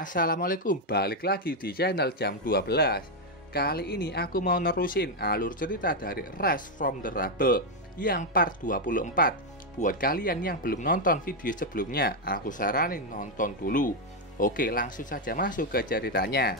Assalamualaikum, balik lagi di channel jam 12. Kali ini aku mau nerusin alur cerita dari Rise from the Rubble yang part 24. Buat kalian yang belum nonton video sebelumnya, aku saranin nonton dulu. Oke, langsung saja masuk ke ceritanya.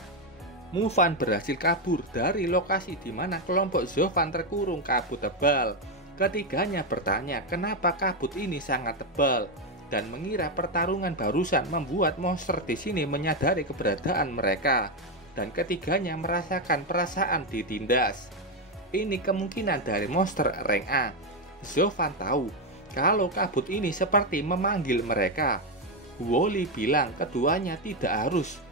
Mufan berhasil kabur dari lokasi di mana kelompok Zovan terkurung kabut tebal. Ketiganya bertanya kenapa kabut ini sangat tebal, dan mengira pertarungan barusan membuat monster di sini menyadari keberadaan mereka, dan ketiganya merasakan perasaan ditindas. Ini kemungkinan dari monster rank A. Zovan tahu kalau kabut ini seperti memanggil mereka. Woli bilang keduanya tidak harus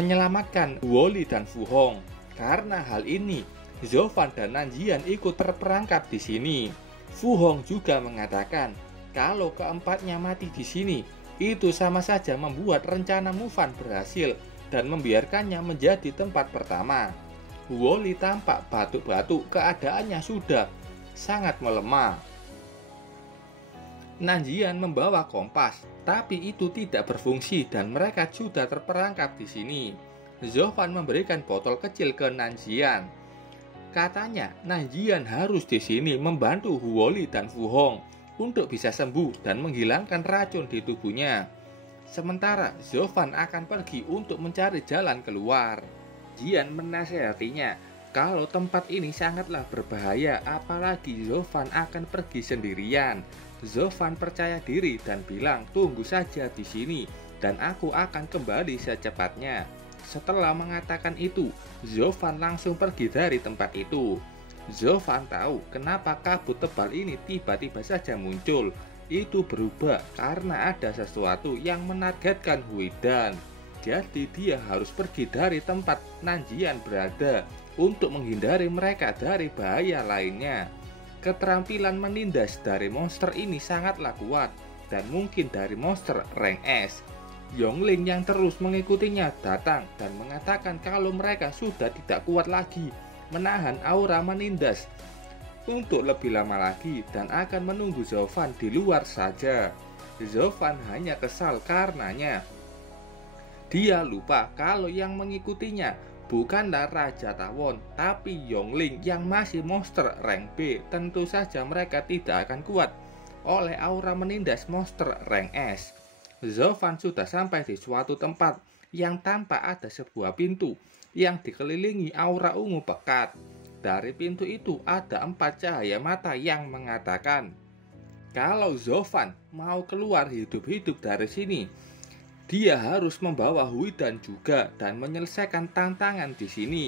menyelamatkan Woli dan Fu Hong. Karena hal ini, Zovan dan Nanjian ikut terperangkap di sini. Fu Hong juga mengatakan kalau keempatnya mati di sini, itu sama saja membuat rencana Mufan berhasil dan membiarkannya menjadi tempat pertama. Woli tampak batuk-batuk, keadaannya sudah sangat melemah. Nanjian membawa kompas, tapi itu tidak berfungsi dan mereka sudah terperangkap di sini. Zovan memberikan botol kecil ke Nanjian. Katanya, Nanjian harus di sini membantu Woli dan Fu Hong untuk bisa sembuh dan menghilangkan racun di tubuhnya. Sementara Zovan akan pergi untuk mencari jalan keluar. Jian menasehatinya kalau tempat ini sangatlah berbahaya, apalagi Zovan akan pergi sendirian. Zovan percaya diri dan bilang tunggu saja di sini dan aku akan kembali secepatnya. Setelah mengatakan itu, Zovan langsung pergi dari tempat itu. Zovan tahu kenapa kabut tebal ini tiba-tiba saja muncul. Itu berubah karena ada sesuatu yang menargetkan Huidan. Jadi dia harus pergi dari tempat Nanjian berada untuk menghindari mereka dari bahaya lainnya. Keterampilan menindas dari monster ini sangatlah kuat dan mungkin dari monster rank S. Yongling yang terus mengikutinya datang dan mengatakan kalau mereka sudah tidak kuat lagi menahan aura menindas untuk lebih lama lagi dan akan menunggu Zovan di luar saja. Zovan hanya kesal karenanya dia lupa kalau yang mengikutinya bukanlah Raja Tawon tapi Yongling yang masih monster rank B. Tentu saja mereka tidak akan kuat oleh aura menindas monster rank S. Zovan sudah sampai di suatu tempat yang tampak ada sebuah pintu yang dikelilingi aura ungu pekat. Dari pintu itu ada 4 cahaya mata yang mengatakan kalau Zovan mau keluar hidup-hidup dari sini, dia harus membawa Huidan juga dan menyelesaikan tantangan di sini.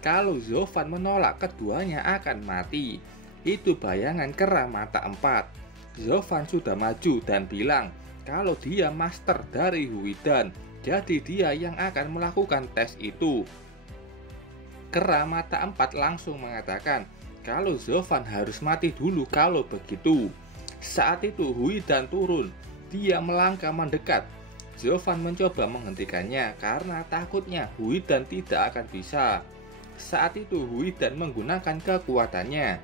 Kalau Zovan menolak, keduanya akan mati. Itu bayangan kera mata 4. Zovan sudah maju dan bilang kalau dia master dari Huidan, jadi dia yang akan melakukan tes itu. Kera mata 4 langsung mengatakan kalau Zovan harus mati dulu kalau begitu. Saat itu Huidan turun, dia melangkah mendekat. Zovan mencoba menghentikannya karena takutnya Huidan tidak akan bisa. Saat itu Huidan menggunakan kekuatannya.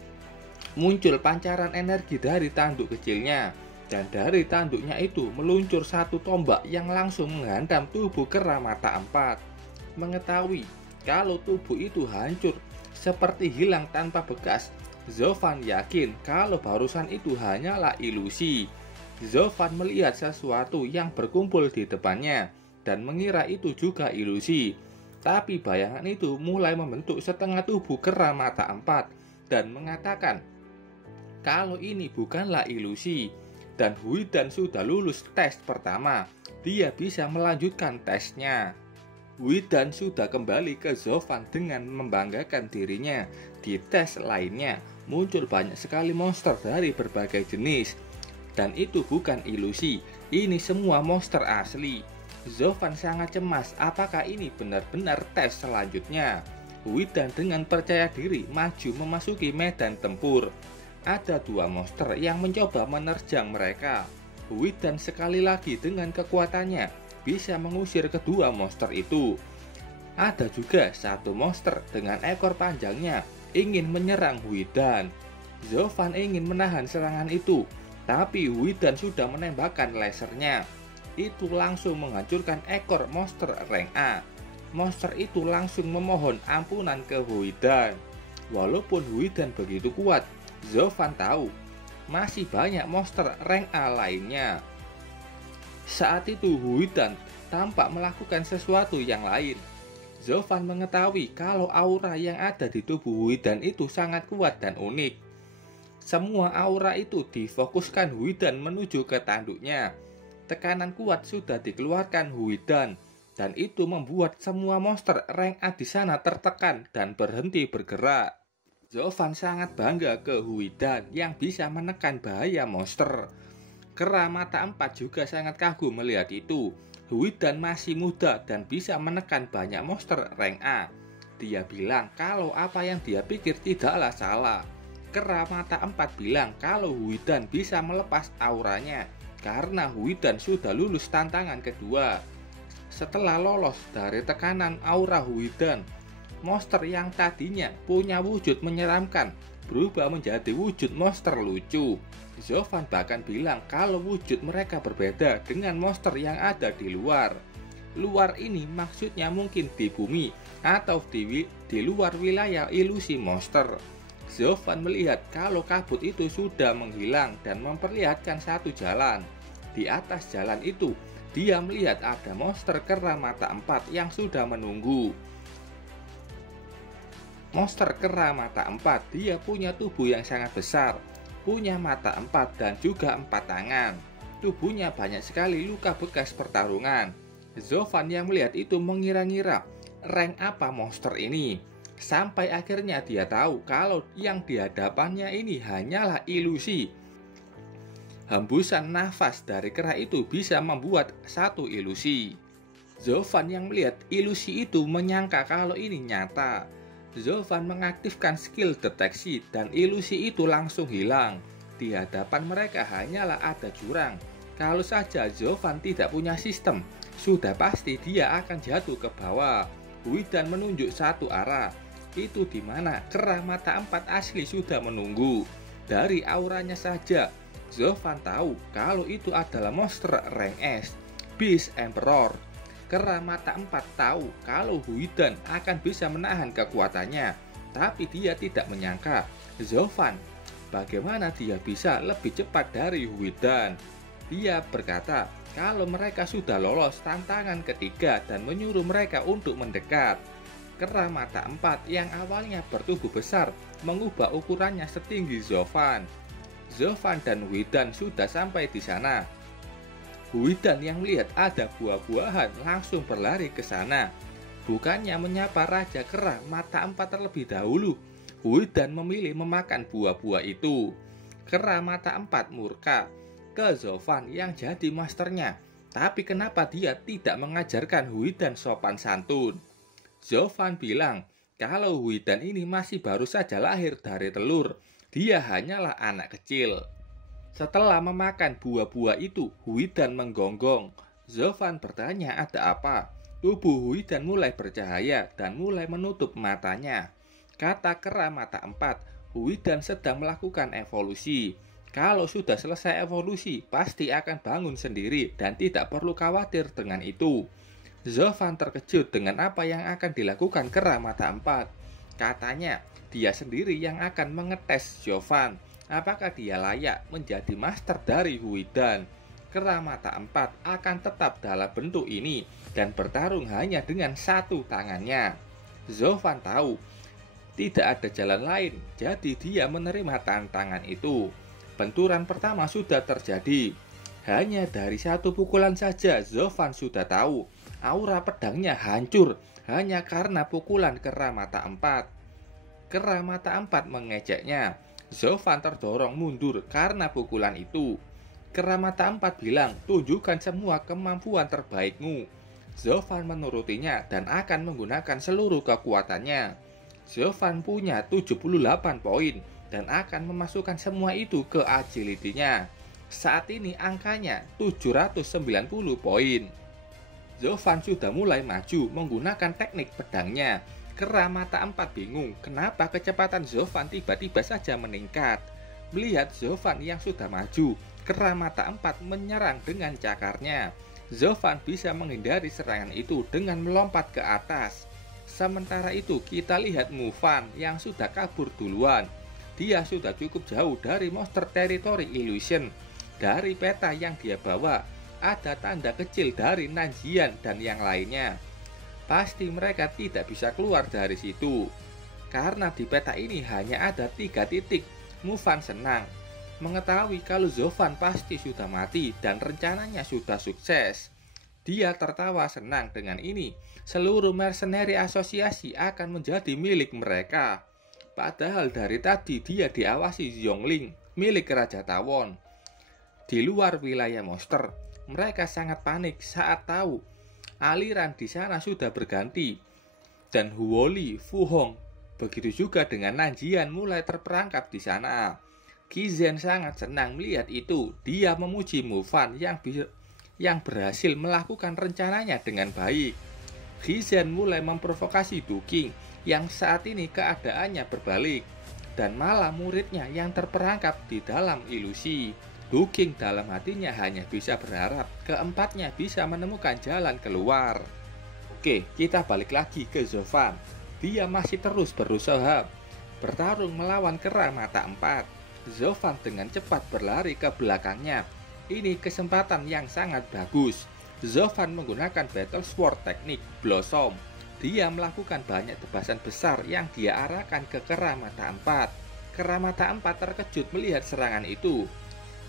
Muncul pancaran energi dari tanduk kecilnya, dan dari tanduknya itu meluncur satu tombak yang langsung menghantam tubuh kera mata 4. Mengetahui kalau tubuh itu hancur seperti hilang tanpa bekas, Zovan yakin kalau barusan itu hanyalah ilusi. Zovan melihat sesuatu yang berkumpul di depannya dan mengira itu juga ilusi. Tapi bayangan itu mulai membentuk setengah tubuh kera mata 4 dan mengatakan kalau ini bukanlah ilusi. Dan Huidan sudah lulus tes pertama, dia bisa melanjutkan tesnya. Huidan sudah kembali ke Zovan dengan membanggakan dirinya. Di tes lainnya muncul banyak sekali monster dari berbagai jenis, dan itu bukan ilusi, ini semua monster asli. Zovan sangat cemas apakah ini benar-benar tes selanjutnya. Huidan dengan percaya diri maju memasuki medan tempur. Ada 2 monster yang mencoba menerjang mereka. Huidan sekali lagi dengan kekuatannya bisa mengusir kedua monster itu. Ada juga satu monster dengan ekor panjangnya ingin menyerang Huidan. Zovan ingin menahan serangan itu, tapi Huidan sudah menembakkan lasernya. itu langsung menghancurkan ekor monster rank A. Monster itu langsung memohon ampunan ke Huidan. Walaupun Huidan begitu kuat, Zofan tahu masih banyak monster rank A lainnya. Saat itu Huidan tampak melakukan sesuatu yang lain. Zofan mengetahui kalau aura yang ada di tubuh Huidan itu sangat kuat dan unik. Semua aura itu difokuskan Huidan menuju ke tanduknya. Tekanan kuat sudah dikeluarkan Huidan, dan itu membuat semua monster rank A di sana tertekan dan berhenti bergerak. Zofan sangat bangga ke Huidan yang bisa menekan bahaya monster. Kera mata 4 juga sangat kagum melihat itu. Huidan masih muda dan bisa menekan banyak monster rank A. Dia bilang kalau apa yang dia pikir tidaklah salah. Kera mata 4 bilang kalau Huidan bisa melepas auranya karena Huidan sudah lulus tantangan kedua. Setelah lolos dari tekanan aura Huidan, monster yang tadinya punya wujud menyeramkan berubah menjadi wujud monster lucu. Zofan bahkan bilang kalau wujud mereka berbeda dengan monster yang ada di luar. Luar ini maksudnya mungkin di bumi atau di luar wilayah ilusi monster. Zofan melihat kalau kabut itu sudah menghilang dan memperlihatkan satu jalan. Di atas jalan itu, dia melihat ada monster kera mata 4 yang sudah menunggu. Monster kera mata 4, dia punya tubuh yang sangat besar, punya mata 4 dan juga 4 tangan. Tubuhnya banyak sekali luka bekas pertarungan. Zofan yang melihat itu mengira-ngira rank apa monster ini. Sampai akhirnya dia tahu kalau yang di hadapannya ini hanyalah ilusi. Hembusan nafas dari kera itu bisa membuat satu ilusi. Zofan yang melihat ilusi itu menyangka kalau ini nyata. Zofan mengaktifkan skill deteksi dan ilusi itu langsung hilang. Di hadapan mereka hanyalah ada jurang. Kalau saja Zofan tidak punya sistem, sudah pasti dia akan jatuh ke bawah. Huidan menunjuk satu arah. Itu di mana kera mata 4 asli sudah menunggu. Dari auranya saja, Zofan tahu kalau itu adalah monster rank S, Beast Emperor. Kera mata 4 tahu kalau Huidan akan bisa menahan kekuatannya, tapi dia tidak menyangka Zofan bagaimana dia bisa lebih cepat dari Huidan. Dia berkata kalau mereka sudah lolos tantangan ketiga dan menyuruh mereka untuk mendekat. Kera mata 4 yang awalnya bertubuh besar mengubah ukurannya setinggi Zofan. Zofan dan Huidan sudah sampai di sana. Huidan yang melihat ada buah-buahan langsung berlari ke sana. Bukannya menyapa Raja Kera mata 4 terlebih dahulu, Huidan memilih memakan buah-buah itu. Kera mata 4 murka ke Zofan yang jadi masternya. Tapi kenapa dia tidak mengajarkan Huidan sopan santun? Zofan bilang kalau Huidan ini masih baru saja lahir dari telur. Dia hanyalah anak kecil. Setelah memakan buah-buah itu, Huidan menggonggong. Zofan bertanya ada apa. Tubuh Huidan mulai bercahaya dan mulai menutup matanya. Kata kera mata 4, Huidan sedang melakukan evolusi. Kalau sudah selesai evolusi, pasti akan bangun sendiri dan tidak perlu khawatir dengan itu. Zofan terkejut dengan apa yang akan dilakukan kera mata 4. Katanya, dia sendiri yang akan mengetes Zofan. Apakah dia layak menjadi master dari Huidan? Kera mata 4 akan tetap dalam bentuk ini dan bertarung hanya dengan satu tangannya. Zofan tahu tidak ada jalan lain, jadi dia menerima tantangan itu. Benturan pertama sudah terjadi. Hanya dari satu pukulan saja Zofan sudah tahu aura pedangnya hancur hanya karena pukulan kera mata 4. Kera mata 4 mengejeknya. Zofan terdorong mundur karena pukulan itu. Kera mata 4 bilang, tunjukkan semua kemampuan terbaikmu. Zofan menurutinya dan akan menggunakan seluruh kekuatannya. Zofan punya 78 poin dan akan memasukkan semua itu ke agility-nya. Saat ini angkanya 790 poin. Zofan sudah mulai maju menggunakan teknik pedangnya. Kera mata 4 bingung kenapa kecepatan Zofan tiba-tiba saja meningkat. Melihat Zofan yang sudah maju, kera mata 4 menyerang dengan cakarnya. Zovan bisa menghindari serangan itu dengan melompat ke atas. Sementara itu kita lihat Mufan yang sudah kabur duluan. Dia sudah cukup jauh dari monster territory illusion. Dari peta yang dia bawa, ada tanda kecil dari Nanjian dan yang lainnya. Pasti mereka tidak bisa keluar dari situ. Karena di peta ini hanya ada 3 titik. Mufan senang mengetahui kalau Zovan pasti sudah mati dan rencananya sudah sukses. Dia tertawa senang dengan ini. Seluruh mercenary asosiasi akan menjadi milik mereka. Padahal dari tadi dia diawasi Zhongling, milik Raja Tawon. Di luar wilayah monster, mereka sangat panik saat tahu aliran di sana sudah berganti. Dan Huoli, Fu Hong, begitu juga dengan Nanjian mulai terperangkap di sana. Qizhen sangat senang melihat itu. Dia memuji Mufan yang berhasil melakukan rencananya dengan baik. Qizhen mulai memprovokasi Du Qing yang saat ini keadaannya berbalik, dan malah muridnya yang terperangkap di dalam ilusi. Du Qing dalam hatinya hanya bisa berharap keempatnya bisa menemukan jalan keluar. Oke, kita balik lagi ke Zovan. Dia masih terus berusaha bertarung melawan kera mata 4. Zovan dengan cepat berlari ke belakangnya. Ini kesempatan yang sangat bagus. Zovan menggunakan Battle Sword teknik Blossom. Dia melakukan banyak tebasan besar yang dia arahkan ke kera mata 4. Kera mata 4 terkejut melihat serangan itu.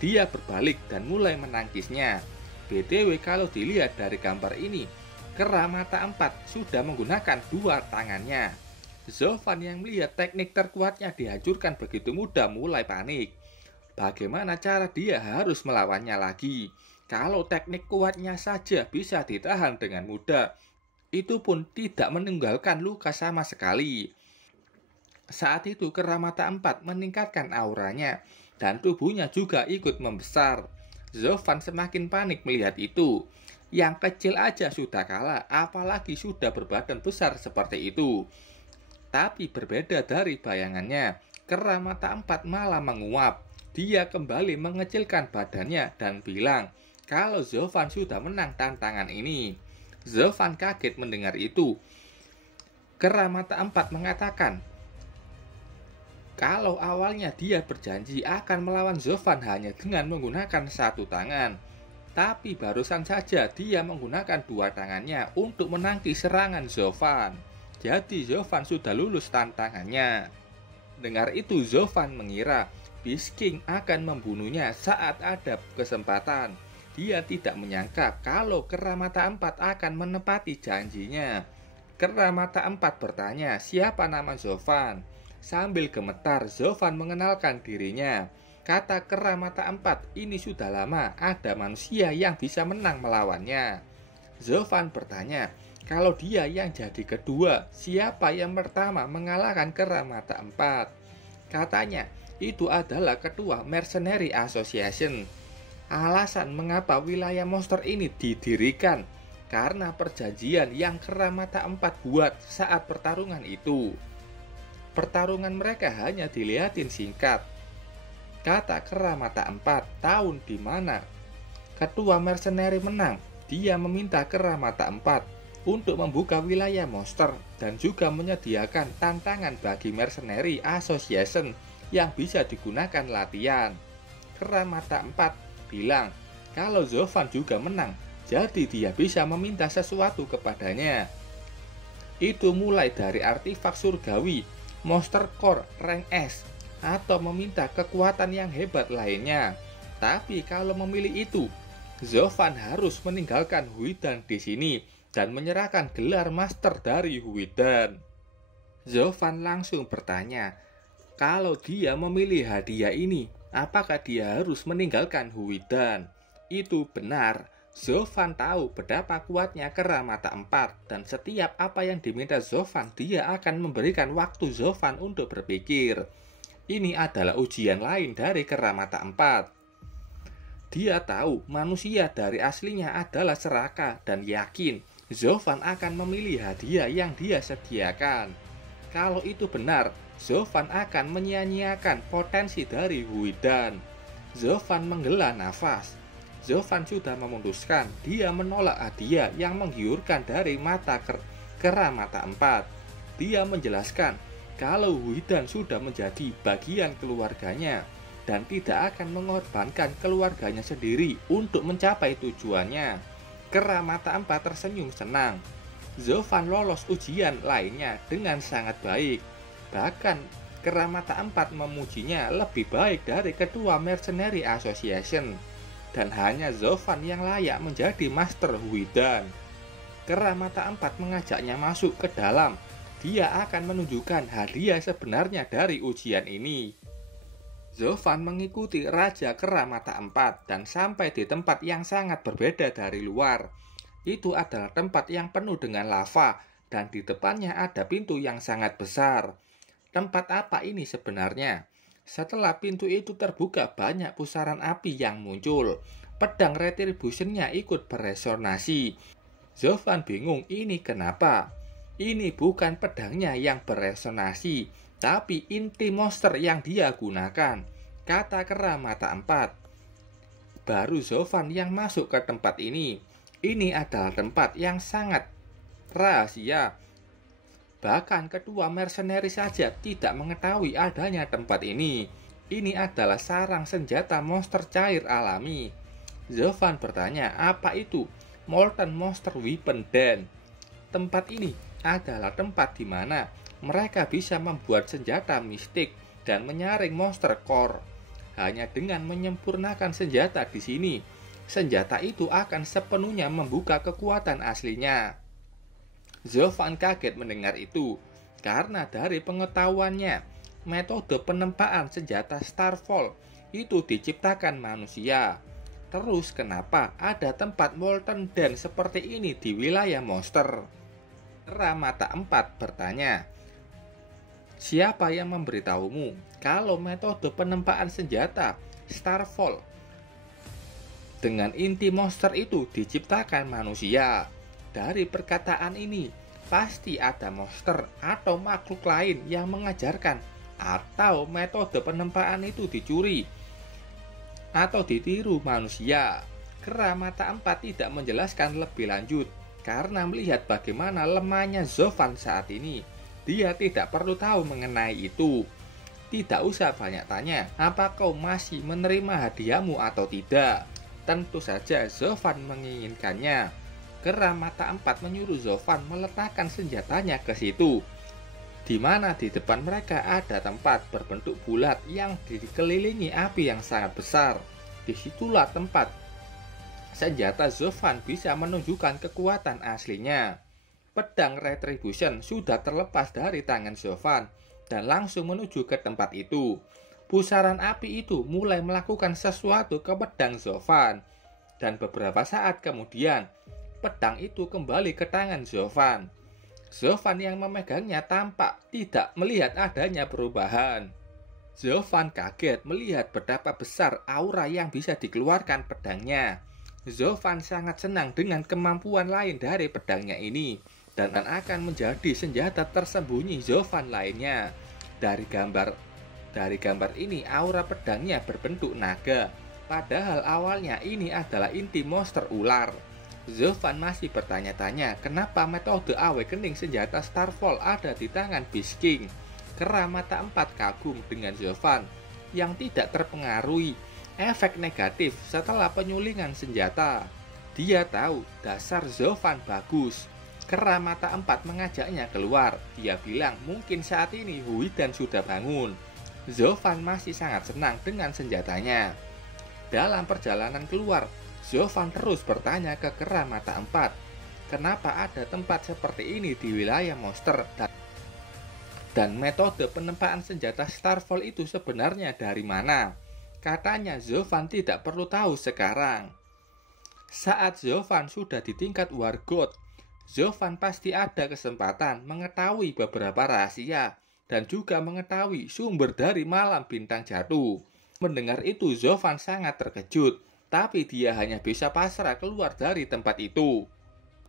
Dia berbalik dan mulai menangkisnya. BTW kalau dilihat dari gambar ini, kera mata 4 sudah menggunakan 2 tangannya. Zovan yang melihat teknik terkuatnya dihancurkan begitu mudah mulai panik. Bagaimana cara dia harus melawannya lagi? Kalau teknik kuatnya saja bisa ditahan dengan mudah, itu pun tidak meninggalkan luka sama sekali. Saat itu kera mata 4 meningkatkan auranya dan tubuhnya juga ikut membesar. Zovan semakin panik melihat itu. Yang kecil aja sudah kalah, apalagi sudah berbadan besar seperti itu. Tapi berbeda dari bayangannya, kera mata 4 malah menguap. Dia kembali mengecilkan badannya dan bilang kalau Zovan sudah menang tantangan ini. Zovan kaget mendengar itu. Kera mata 4 mengatakan kalau awalnya dia berjanji akan melawan Zovan hanya dengan menggunakan 1 tangan. Tapi barusan saja dia menggunakan 2 tangannya untuk menangkis serangan Zovan. Jadi Zovan sudah lulus tantangannya. Dengar itu Zovan mengira Beast King akan membunuhnya saat ada kesempatan. Dia tidak menyangka kalau kera mata 4 akan menepati janjinya. Kera mata 4 bertanya siapa nama Zovan. Sambil gemetar Zovan mengenalkan dirinya. Kata kera mata 4, ini sudah lama ada manusia yang bisa menang melawannya. Zovan bertanya, kalau dia yang jadi kedua, siapa yang pertama mengalahkan kera mata 4? Katanya, itu adalah ketua Mercenary Association. Alasan mengapa wilayah monster ini didirikan, karena perjanjian yang kera mata 4 buat saat pertarungan itu. Pertarungan mereka hanya dilihatin singkat. Kata kera mata 4, tahun di mana ketua mercenary menang, dia meminta kera mata 4 untuk membuka wilayah monster dan juga menyediakan tantangan bagi Mercenary Association yang bisa digunakan latihan. Kera mata 4 bilang kalau Zovan juga menang, jadi dia bisa meminta sesuatu kepadanya. Itu mulai dari artefak surgawi, monster core rank S, atau meminta kekuatan yang hebat lainnya. Tapi kalau memilih itu, Zovan harus meninggalkan Huidan di sini dan menyerahkan gelar master dari Huidan. Zovan langsung bertanya, kalau dia memilih hadiah ini, apakah dia harus meninggalkan Huidan? Itu benar. Zovan tahu betapa kuatnya kera mata 4 dan setiap apa yang diminta Zovan, dia akan memberikan waktu Zovan untuk berpikir. Ini adalah ujian lain dari kera mata 4. Dia tahu manusia dari aslinya adalah serakah dan yakin Zovan akan memilih hadiah yang dia sediakan. Kalau itu benar, Zovan akan menyia-nyiakan potensi dari Huidan. Zovan menghela nafas. Zovan sudah memutuskan dia menolak hadiah yang menggiurkan dari mata kera mata empat. Dia menjelaskan kalau Huidan sudah menjadi bagian keluarganya dan tidak akan mengorbankan keluarganya sendiri untuk mencapai tujuannya. Kera mata empat tersenyum senang. Zovan lolos ujian lainnya dengan sangat baik. Bahkan kera mata empat memujinya lebih baik dari ketua Mercenary Association. Dan hanya Zovan yang layak menjadi Master Huidan. Kera mata empat mengajaknya masuk ke dalam. Dia akan menunjukkan hadiah sebenarnya dari ujian ini. Zovan mengikuti Raja Kera mata empat dan sampai di tempat yang sangat berbeda dari luar. Itu adalah tempat yang penuh dengan lava dan di depannya ada pintu yang sangat besar. Tempat apa ini sebenarnya? Setelah pintu itu terbuka, banyak pusaran api yang muncul. Pedang retributionnya ikut beresonansi. Zovan bingung, ini kenapa? Ini bukan pedangnya yang beresonansi, tapi inti monster yang dia gunakan, kata kera mata empat. Baru Zovan yang masuk ke tempat ini. Ini adalah tempat yang sangat rahasia. Bahkan ketua mercenary saja tidak mengetahui adanya tempat ini. Ini adalah sarang senjata monster cair alami. Zovan bertanya, apa itu? Molten Monster Weapon Den. Tempat ini adalah tempat di mana mereka bisa membuat senjata mistik dan menyaring monster core. Hanya dengan menyempurnakan senjata di sini, senjata itu akan sepenuhnya membuka kekuatan aslinya. Zovan kaget mendengar itu, karena dari pengetahuannya, metode penempaan senjata Starfall itu diciptakan manusia. Terus kenapa ada tempat Molten Den seperti ini di wilayah monster? Kera mata empat bertanya, siapa yang memberitahumu kalau metode penempaan senjata Starfall dengan inti monster itu diciptakan manusia? Dari perkataan ini, pasti ada monster atau makhluk lain yang mengajarkan atau metode penempaan itu dicuri atau ditiru manusia. Kera mata empat tidak menjelaskan lebih lanjut karena melihat bagaimana lemahnya Zovan saat ini. Dia tidak perlu tahu mengenai itu. Tidak usah banyak tanya, apa kau masih menerima hadiahmu atau tidak? Tentu saja Zovan menginginkannya. Kera mata empat menyuruh Zovan meletakkan senjatanya ke situ, di mana di depan mereka ada tempat berbentuk bulat yang dikelilingi api yang sangat besar. Disitulah tempat senjata Zovan bisa menunjukkan kekuatan aslinya. Pedang Retribution sudah terlepas dari tangan Zovan dan langsung menuju ke tempat itu. Pusaran api itu mulai melakukan sesuatu ke pedang Zovan, dan beberapa saat kemudian pedang itu kembali ke tangan Zovan. Zovan yang memegangnya tampak tidak melihat adanya perubahan. Zovan kaget melihat betapa besar aura yang bisa dikeluarkan pedangnya. Zovan sangat senang dengan kemampuan lain dari pedangnya ini dan akan menjadi senjata tersembunyi Zovan lainnya. Dari gambar ini aura pedangnya berbentuk naga, padahal awalnya ini adalah inti monster ular. Zovan masih bertanya-tanya kenapa metode awakening senjata Starfall ada di tangan Beast King. Kera mata empat kagum dengan Zovan yang tidak terpengaruhi efek negatif setelah penyulingan senjata. Dia tahu dasar Zovan bagus. Kera mata empat mengajaknya keluar. Dia bilang mungkin saat ini Huidan sudah bangun. Zovan masih sangat senang dengan senjatanya. Dalam perjalanan keluar, Zovan terus bertanya ke kera mata empat, kenapa ada tempat seperti ini di wilayah monster dan metode penempaan senjata Starfall itu sebenarnya dari mana? Katanya Zovan tidak perlu tahu sekarang. Saat Zovan sudah di tingkat Wargod, Zovan pasti ada kesempatan mengetahui beberapa rahasia dan juga mengetahui sumber dari malam bintang jatuh. Mendengar itu Zovan sangat terkejut. Tapi dia hanya bisa pasrah keluar dari tempat itu.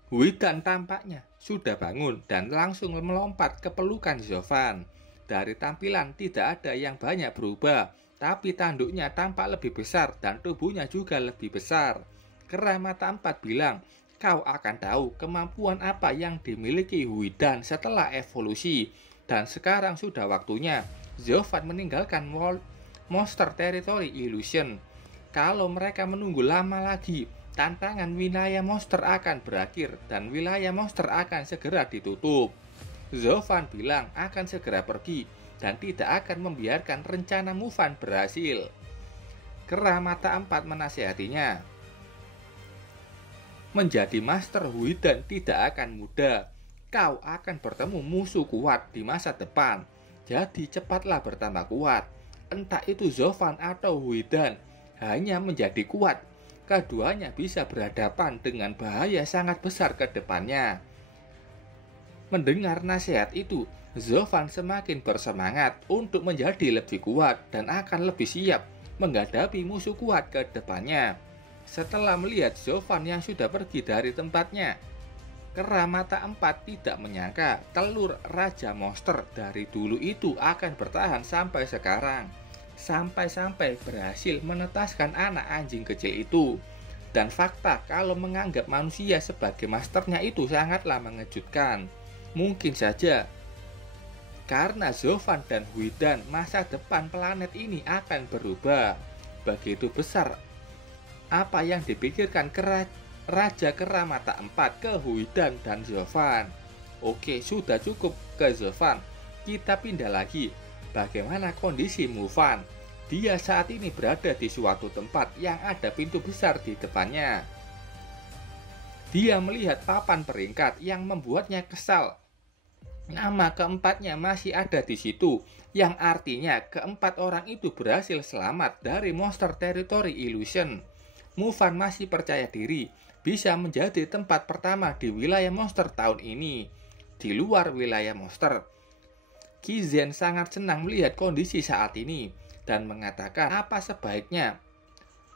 Huidan tampaknya sudah bangun dan langsung melompat ke pelukan Zovan. Dari tampilan tidak ada yang banyak berubah. tapi tanduknya tampak lebih besar dan tubuhnya juga lebih besar. Kera mata 4 bilang, kau akan tahu kemampuan apa yang dimiliki Huidan setelah evolusi. Dan sekarang sudah waktunya Zovan meninggalkan Monster Territory Illusion. Kalau mereka menunggu lama lagi, tantangan wilayah monster akan berakhir dan wilayah monster akan segera ditutup. Zovan bilang akan segera pergi dan tidak akan membiarkan rencana Mufan berhasil. Kera mata 4 menasihatinya. Menjadi Master Huidan tidak akan mudah. Kau akan bertemu musuh kuat di masa depan. Jadi cepatlah bertambah kuat. Entah itu Zovan atau Huidan, hanya menjadi kuat. Keduanya bisa berhadapan dengan bahaya sangat besar ke depannya. Mendengar nasihat itu, Zovan semakin bersemangat untuk menjadi lebih kuat dan akan lebih siap menghadapi musuh kuat ke depannya. Setelah melihat Zovan yang sudah pergi dari tempatnya, Kera mata 4 tidak menyangka telur Raja Monster dari dulu itu akan bertahan sampai sekarang. Sampai-sampai berhasil menetaskan anak anjing kecil itu. Dan fakta kalau menganggap manusia sebagai masternya itu sangatlah mengejutkan. Mungkin saja karena Zovan dan Huidan, masa depan planet ini akan berubah. Begitu besar apa yang dipikirkan Raja Kera mata 4 ke Huidan dan Zovan. Oke, sudah cukup ke Zovan. Kita pindah lagi. Bagaimana kondisi Mufan? Dia saat ini berada di suatu tempat yang ada pintu besar di depannya. Dia melihat papan peringkat yang membuatnya kesal. Nama keempatnya masih ada di situ, yang artinya keempat orang itu berhasil selamat dari Monster Territory Illusion. Mufan masih percaya diri bisa menjadi tempat pertama di wilayah monster tahun ini. Di luar wilayah monster, Kizen sangat senang melihat kondisi saat ini dan mengatakan apa sebaiknya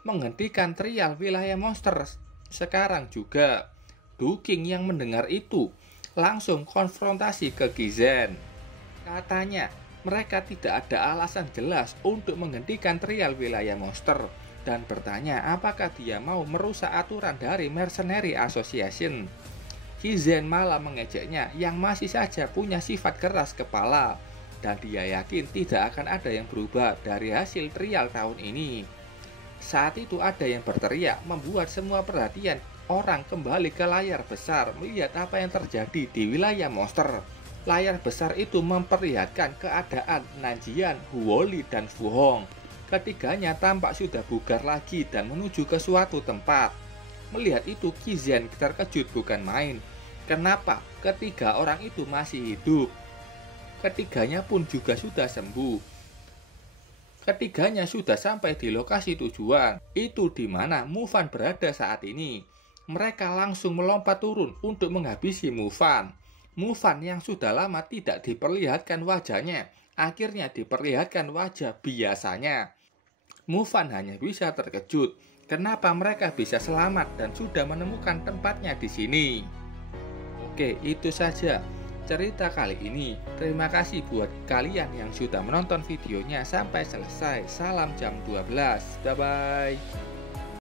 menghentikan trial wilayah monster sekarang juga. Duking yang mendengar itu langsung konfrontasi ke Kizen. Katanya mereka tidak ada alasan jelas untuk menghentikan trial wilayah monster dan bertanya apakah dia mau merusak aturan dari Mercenary Association. Kizen malah mengejeknya yang masih saja punya sifat keras kepala dan dia yakin tidak akan ada yang berubah dari hasil trial tahun ini. Saat itu ada yang berteriak membuat semua perhatian orang kembali ke layar besar melihat apa yang terjadi di wilayah monster. Layar besar itu memperlihatkan keadaan Nanjian, Huoli, dan Fuhong. Ketiganya tampak sudah bugar lagi dan menuju ke suatu tempat. Melihat itu Kizen terkejut bukan main. Kenapa ketiga orang itu masih hidup? Ketiganya pun juga sudah sembuh. Ketiganya sudah sampai di lokasi tujuan. Itu di mana Mufan berada saat ini. Mereka langsung melompat turun untuk menghabisi Mufan. Mufan yang sudah lama tidak diperlihatkan wajahnya, akhirnya diperlihatkan wajah biasanya. Mufan hanya bisa terkejut. Kenapa mereka bisa selamat dan sudah menemukan tempatnya di sini? Oke, itu saja cerita kali ini. Terima kasih buat kalian yang sudah menonton videonya sampai selesai. Salam jam 12. Bye-bye.